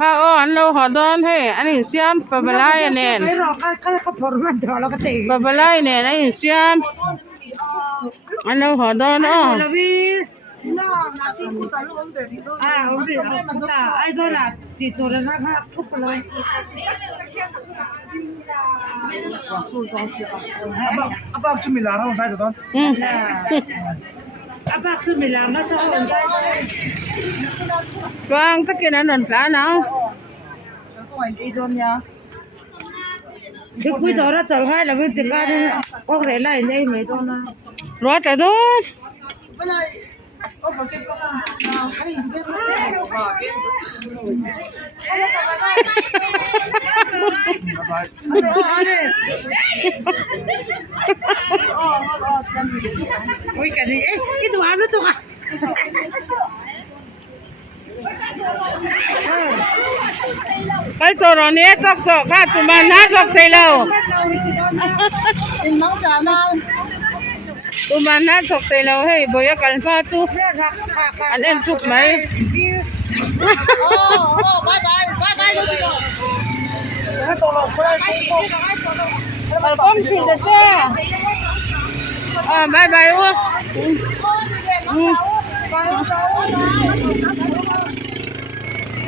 ข้าอ่อนเราหอดอนให้อันนี้เสียมปะบะไลอันนี้ ไม่รอก็พอมันถอดแล้วก็ตี ปะบะไลเนี่ยอันนี้เสียมอันเราหอดอนอ๋อ แล้วพี่hombre, ahí son las titulares acá, púpulo. Apa aku cuma larang saya tuh. Apa sembilan masa orang กวางตะกี้นั้นนนปลาเนาะ Thì quý đó là trở hai là bên tiệc ăn có thể lại đây mấy con nào. รอแต่ดู Ôi cái gì ấy, cái đồ ăn nó tục à? ไปตัวเราเนี้ยตกตัวข้าตุมันน่าตกใส่เราตุมันน่าตกใส่เราให้บอยกันฟ้าจุอันเอ็นจุกไหม Al com xin được chưa? Bye bye.